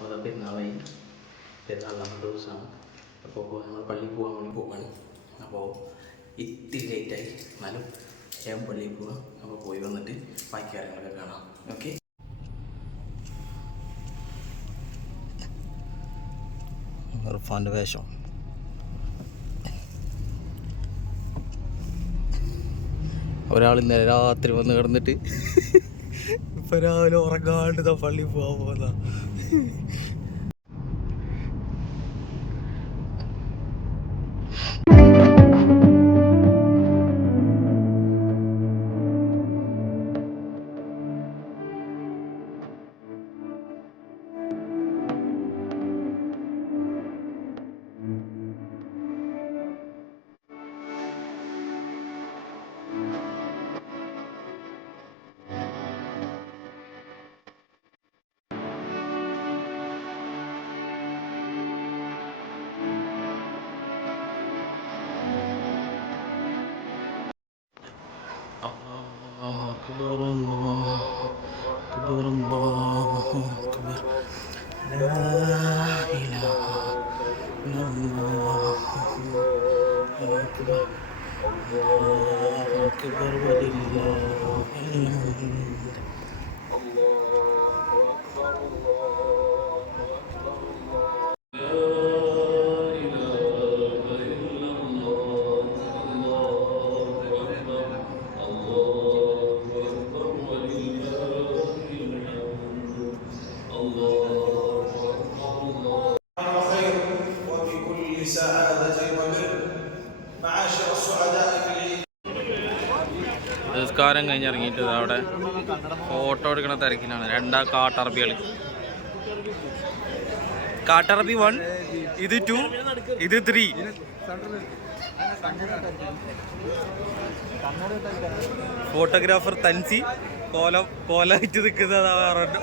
അപ്പോൾ പെരുന്നാളായി. പെരുന്നാൾ നമ്മുടെ ദിവസമാണ്. അപ്പോൾ നമ്മൾ പള്ളിയിൽ പോകാൻ വേണ്ടി പോവാണ്. അപ്പോൾ ഇത്തിരി ലേറ്റായി, എന്നാലും ഞാൻ പള്ളിയിൽ പോവാം. അപ്പോൾ പോയി വന്നിട്ട് ബാക്കി കാര്യങ്ങളൊക്കെ കാണാം. ഓക്കെ. ഇർഫാൻ്റെ വേഷം. ഒരാൾ ഇന്നലെ രാത്രി വന്ന് കിടന്നിട്ട് ഇപ്പം രാവിലെ ഉറങ്ങാണ്ട് പള്ളിയിൽ പോകാൻ പോകുന്ന. أكبر الله أكبر الله أكبر لا إله إلا الله أكبر الله أكبر ولله الحمد. നിസ്കാരം കഴിഞ്ഞിറങ്ങിയിട്ട് അവിടെ ഫോട്ടോ എടുക്കുന്ന തിരക്കിലാണ്. രണ്ടാ കാട്ടറബികൾ. കാട്ടറബി 1, ഇത് 2, ഇത് 3. ഫോട്ടോഗ്രാഫർ തൻസി കോലായിട്ട് നിൽക്കുന്നതാ പറഞ്ഞു.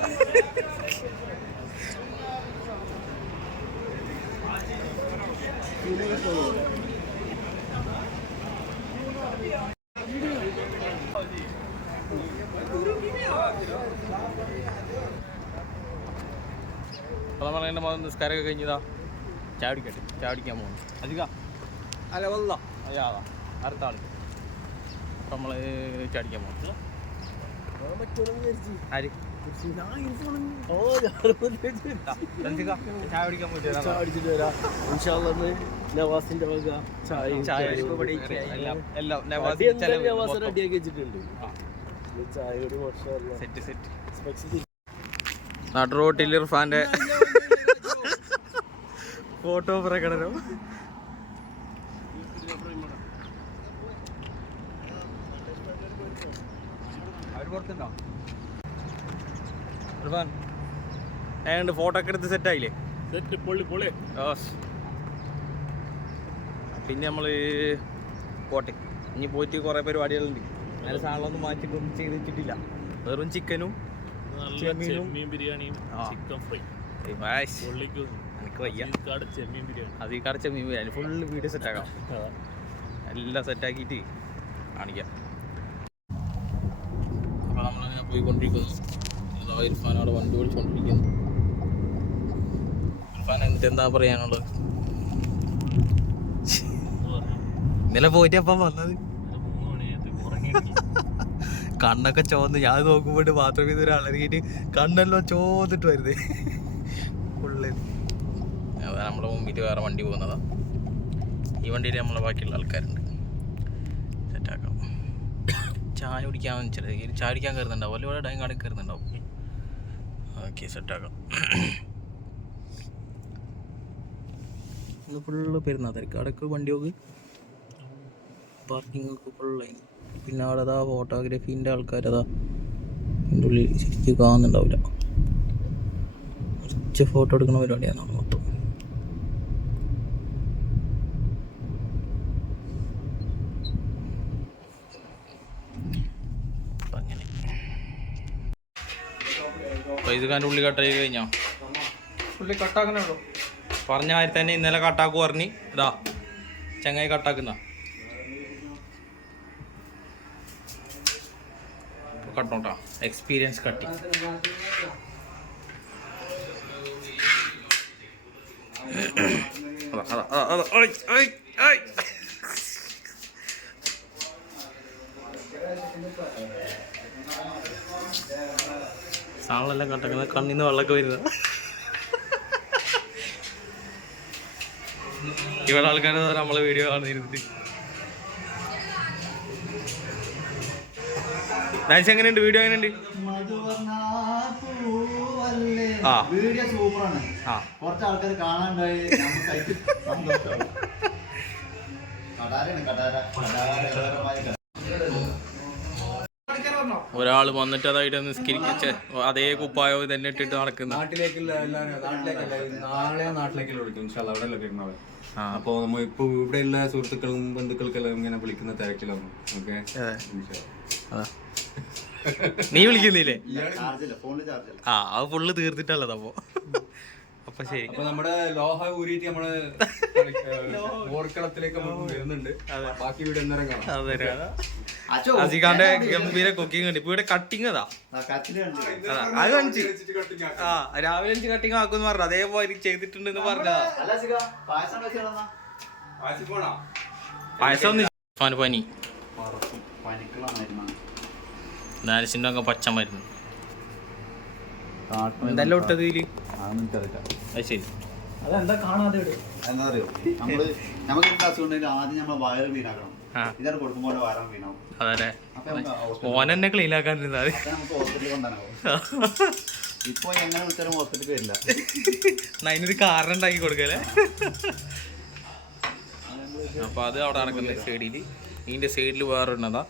അപ്പോൾ നമ്മളതിൻ്റെ മൊത്തം നിസ്കാരമൊക്കെ കഴിഞ്ഞതാ ചായ കുടിക്കാൻ പോകുന്നു. അധികം അല്ല വല്ല അയ്യാ അടുത്ത ആൾ. അപ്പം നമ്മൾ ചാടിക്കാൻ പോകുന്നു. ആര് ചായ കുടിക്കാൻ പോയിട്ട് വരാം. നവാസിന്റെ വക ചായ റെഡിയാക്കി വെച്ചിട്ടുണ്ട്. സെറ്റ് നാട്ടുറോട്ടിൽ ഇർഫാന്റെ ഫോട്ടോ പ്രകടനം. ഇർഫാൻ ഏണ്ട് ഫോട്ടോ ഒക്കെ എടുത്ത് സെറ്റായില്ലേ? പിന്നെ നമ്മള് പോട്ടെ. ഇനി പോയിട്ട് കുറെ പരിപാടികളുണ്ട്. അങ്ങനെ സാധനങ്ങളൊന്നും മാറ്റിട്ടൊന്നും ചെയ്ത് വെച്ചിട്ടില്ല. വെറും ചിക്കനും ചെമ്മീൻ ബിരിയാണിയും ചിക്കൻ ഫ്രൈ. എനിക്ക് വയ്യ. അതിക്കാട് ചെമ്മീൻ ബിരിയാണി ഫുള്ള് വീഡിയോ സെറ്റാക്കാം. എല്ലാം സെറ്റാക്കിയിട്ട് കാണിക്കാം. അപ്പോൾ നമ്മളങ്ങനെ പോയിക്കൊണ്ടിരിക്കുന്നു. ഇർഫാൻ അവിടെ വണ്ടി ഓടിച്ചുകൊണ്ടിരിക്കുന്നു. ഇർഫാൻ എന്താ പറയാനുള്ളത്? ഇന്നലെ പോയിട്ട് അപ്പം വന്നത് കണ്ണൊക്കെ ചോന്ന്. ഞാൻ നോക്കുമ്പോട്ട് ബാത്റൂമിൽ നിന്ന് ഒരാളിറങ്ങിയിട്ട് കണ്ണെല്ലാം ചോന്നിട്ട് വരുന്നേ ഫുള്ള്. നമ്മുടെ മുമ്പിൽ വേറെ വണ്ടി പോകുന്നതാ. ഈ വണ്ടിയിൽ നമ്മളെ ബാക്കിയുള്ള ആൾക്കാരുണ്ട്. സെറ്റാക്കാം. ചായ കുടിക്കാൻ വെച്ചാൽ ചായ കുടിക്കാൻ കയറുന്നുണ്ടാവും. ഒരുപാട് ടൈം കാണി കയറുന്നുണ്ടാവും. ഓക്കെ, സെറ്റാക്കാം. ഫുള്ള് പെരുന്നാൾ തിരക്ക്. അവിടെയൊക്കെ വണ്ടിയൊക്കെ പാർക്കിംഗ് ഒക്കെ ഫുള്ളായി. പിന്നെ അവിടെ അതാ ഫോട്ടോഗ്രാഫീൻ്റെ ആൾക്കാരതാ എൻ്റെ ഉള്ളിൽ ശരിക്കും കാണുന്നുണ്ടാവില്ല. കുറച്ച് ഫോട്ടോ എടുക്കുന്ന പരിപാടിയാണ് മൊത്തം. അങ്ങനെ ഫൈസുഖാൻ്റെ ഉള്ളി കട്ടായി കഴിഞ്ഞോ? ഉള്ളി കട്ടാക്കണോ? പറഞ്ഞ കാര്യം തന്നെ ഇന്നലെ കട്ടാക്കു പറഞ്ഞ് ഇതാ ചങ്ങായി കട്ടാക്കുന്ന കട്ടോട്ടാ. എക്സ്പീരിയൻസ് കട്ടി. സാളെല്ലാം കണ്ടക്കുന്നത് കണ്ണിന്ന് വെള്ളമൊക്കെ വരുന്നത്. ഇവിടെ ആൾക്കാർ നമ്മളെ വീഡിയോ കാണുന്നിരുന്നിട്ട്. ഡാൻസ് എങ്ങനെയുണ്ട്? വീഡിയോ എങ്ങനെയുണ്ട്? ആ വീഡിയോ സൂപ്പറാണ്. കുറച്ച് ആൾക്കാർ കാണാണ്ടായി. ഒരാൾ വന്നിട്ട് അതായിട്ട് നിസ്കരിച്ച അതേ കുപ്പായോ തന്നെ ഇട്ടിട്ട് നടക്കുന്ന നാട്ടിലേക്കല്ലേ വിളിക്കും. അപ്പൊ നമ്മ ഇപ്പൊ ഇവിടെയുള്ള സുഹൃത്തുക്കളും ബന്ധുക്കൾക്കെല്ലാം ഇങ്ങനെ വിളിക്കുന്ന തിരക്കിലാണ്. ഓക്കെ, നീ വിളിക്കുന്നില്ലേ? ആ അത് ഫുള്ള് തീർത്തിട്ടുള്ളത്. അപ്പൊ ശരി. അപ്പൊ നമ്മുടെ ലോഹ ഊരിയിട്ട് നമ്മള് ഓർക്കളത്തിലേക്ക് വരുന്നുണ്ട്. ബാക്കി വീട് എന്നേരം കാണാം. അസിഖാന്റെ ഗംഭീര കുക്കിംഗ് ഉണ്ട്. ഇപ്പൊ ഇവിടെ കട്ടിങ് അതാ അത് കാണിച്ച്. ആ രാവിലെ 5 കട്ടിങ് ആക്കുമെന്ന് പറഞ്ഞു. അതേപോലെ ചെയ്തിട്ടുണ്ടെന്ന് പറഞ്ഞതാ. പായസം പനി നാലിസിന്റെ ഒക്കെ പച്ച മരുന്ന് എന്തെല്ലാം ഇട്ടത് ഇതില്? അത് ശരി. അതെന്താ കാണാതെ എന്താ അറിയോ, നമുക്ക് അസുഖം ആദ്യം നമ്മളെ വയറ് ക്ലീനാക്കണം. ഇതാണ് കൊടുക്കുമ്പോൾ വയറാൻ ക്ലീനാവും. അതെ, ഓനെന്നെ ക്ലീൻ ആക്കാണ്ടിരുന്നാൽ നമുക്ക് ഹോസ്പിറ്റലിൽ കൊണ്ടാണോ. ഇപ്പൊ എങ്ങനെ വിളിച്ചാലും ഹോസ്പിറ്റലിൽ വരില്ല. അതിനൊരു കാരണം ഉണ്ടാക്കി കൊടുക്കല്ലേ. അപ്പൊ അത് അവിടെ നടക്കുന്ന സൈഡില്, ഇതിന്റെ സൈഡില് വേറെ ഉണ്ടതാ.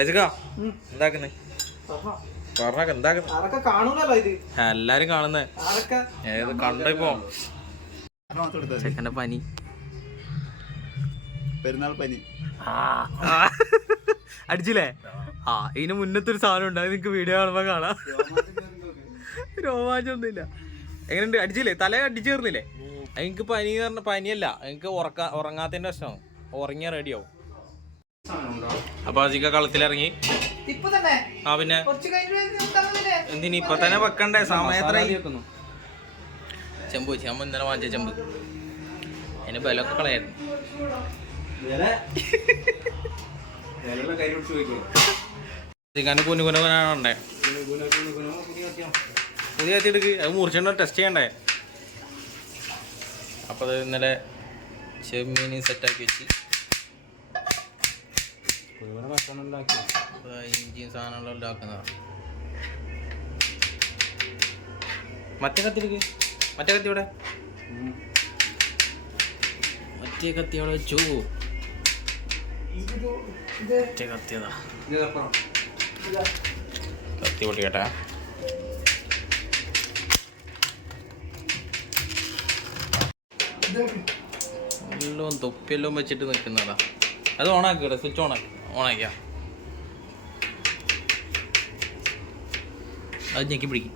എന്താക്കുന്നേ? എല്ലാരും കാണുന്നേ. ഏത് കണ്ടിപ്പോ ചെക്കന്റെ പനി, പെരുന്നാൾ പനി അടിച്ചില്ലേ? ആ ഇതിന് മുന്നത്തെ ഒരു സാധനം ഉണ്ട്. അത് നിങ്ങക്ക് വീഡിയോ കാണുമ്പോ കാണാം. രോമാഞ്ചൊന്നുമില്ല. എങ്ങനെയുണ്ട്? അടിച്ചില്ലേ? തല അടിച്ചേർന്നില്ലേ? എനിക്ക് പനി പറഞ്ഞ പനിയല്ല, എനിക്ക് ഉറങ്ങാത്തതിന്റെ പ്രശ്നമാണ്. ഉറങ്ങിയാ റെഡിയാവും. അപ്പൊ അജിക്ക കളത്തിലിറങ്ങി. ആ പിന്നെ എന്തിന് ഇപ്പൊ തന്നെ വെക്കണ്ടേ? സമയത്തായി. ചെമ്പ് വെച്ച് അമ്മ ഇന്നലെ വാങ്ങിച്ച ചെമ്പ്. അതിന് ബലമൊക്കെ കളയായിരുന്നു. ചിക്കൻ്റെ കുനുകുനാണേ. പുതിയ കത്തി എടുക്ക്. അത് മുറിച്ചിട്ട് ടെസ്റ്റ് ചെയ്യണ്ടേ? അപ്പോൾ അത് ഇന്നലെ ചെമ്മീൻ സെറ്റാക്കി വെച്ച് ഇഞ്ചിയും സാധനങ്ങളും ഉണ്ടാക്കുന്നതാണ്. മറ്റേ കത്തി എടുക്ക്. മറ്റേ കത്തി ഇവിടെ, മറ്റേ കത്തി അവിടെ വെച്ചു. മറ്റേ കത്തിയതാ. കത്തി പൊട്ടിക്കട്ടെ. എല്ലാം തൊപ്പിയെല്ലാം വെച്ചിട്ട് നിൽക്കുന്നതാ. അത് ഓണാക്കിവിടെ, സ്വിച്ച് ഓണാക്കിയാ അത് ഞെക്കി പിടിക്കും.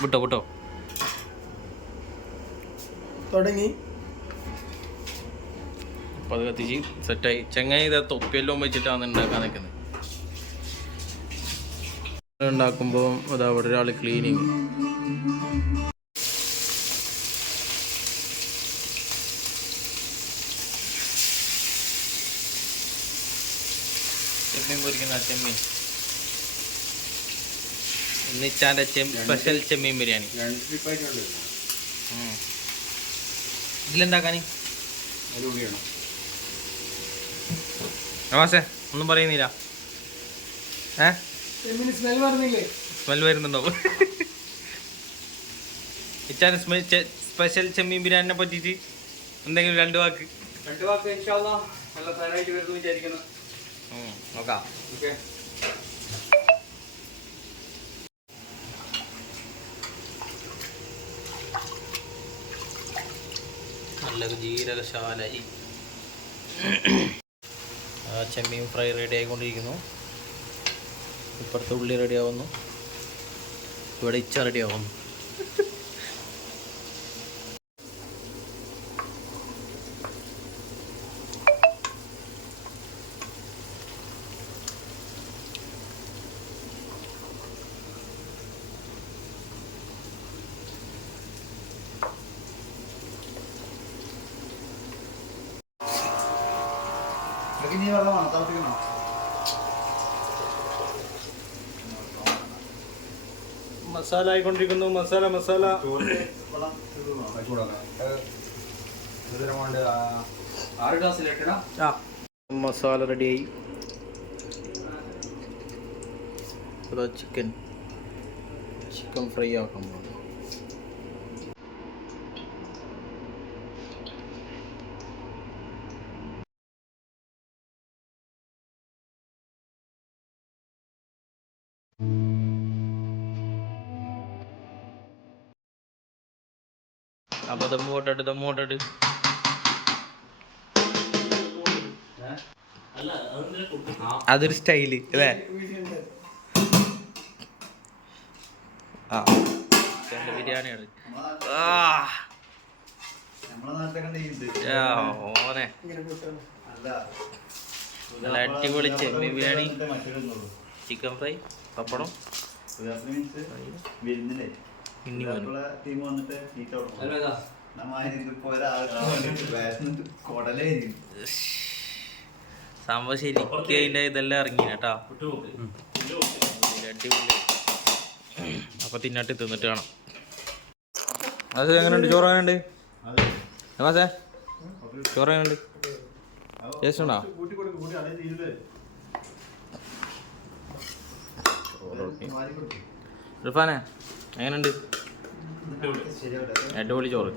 വിട്ടോ തുടങ്ങി. അപ്പം അത് കത്തിച്ച് സെറ്റായി. ചെങ്ങായി ഇതാ തൊപ്പിയെല്ലാം വെച്ചിട്ടാണ് ഉണ്ടാക്കാൻ നിൽക്കുന്നത്. ഉണ്ടാക്കുമ്പോൾ അതാ അവിടെ ഒരാൾ ക്ലീനിങ്. ചെമ്മീൻ പൊരിക്കുന്ന ചെമ്മീൻ. ഇന്നിച്ചാൻ്റെ സ്പെഷ്യൽ ചെമ്മീൻ ബിരിയാണി. ഇതിലെന്താക്കാനി? നവാസേ ഒന്നും പറയുന്നില്ല. സ്മെൽ വരുന്നുണ്ടോ? ഇച്ചാൻ സ്പെഷ്യൽ ചെമ്മീൻ ബിരിയാണിനെ പറ്റിയിട്ട് എന്തെങ്കിലും 2 വാക്ക്? നല്ല തയ്യാറായിട്ട് വരുന്നു വിചാരിക്കുന്നു. നോക്കാം. നല്ലൊരു ജീരകശാലയി. ചെമ്മീൻ ഫ്രൈ റെഡി ആയിക്കൊണ്ടിരിക്കുന്നു. ഇപ്പുറത്തെ ഉള്ളി റെഡി ആവുന്നു. ഇവിടെ ഇച്ച റെഡി ആവുന്നു. നമുക്ക് ഇനി വെള്ളം വേണം തിളപ്പിക്കണം. മസാല ആയിക്കൊണ്ടിരിക്കുന്നു. മസാല മസാല വെള്ളം മസാല റെഡിയായി. ചിക്കൻ ഫ്രൈ ആക്കാൻ പോകുന്നു. അപ്പൊ ദമ്മോട്ടിട്ട് അതൊരു സ്റ്റൈല് അല്ലേ? ആ ബിരിയാണിയാണ്. നമ്മളെ നാട്ടിലൊക്കെ ഓനെ നല്ല അടിപൊളി ചെമ്മീൻ ബിരിയാണി, ചിക്കൻ ഫ്രൈ, പപ്പടം, ഇനി ടീം വന്നിട്ട് സംഭവം ശരിക്കും അതിൻ്റെ ഇതെല്ലാം ഇറങ്ങി കേട്ടാ. അടിപൊളി. അപ്പൊ തിന്നിട്ട് കാണാം. അത് എങ്ങനെയുണ്ട്? ചോറ് എങ്ങനെയുണ്ട്? ചോറ് എങ്ങനെയുണ്ട്? ടേസ്റ്റ് ഉണ്ടോ? ഇർഫാനെ എങ്ങനെയുണ്ട്? അടിപൊളി ചോറ്.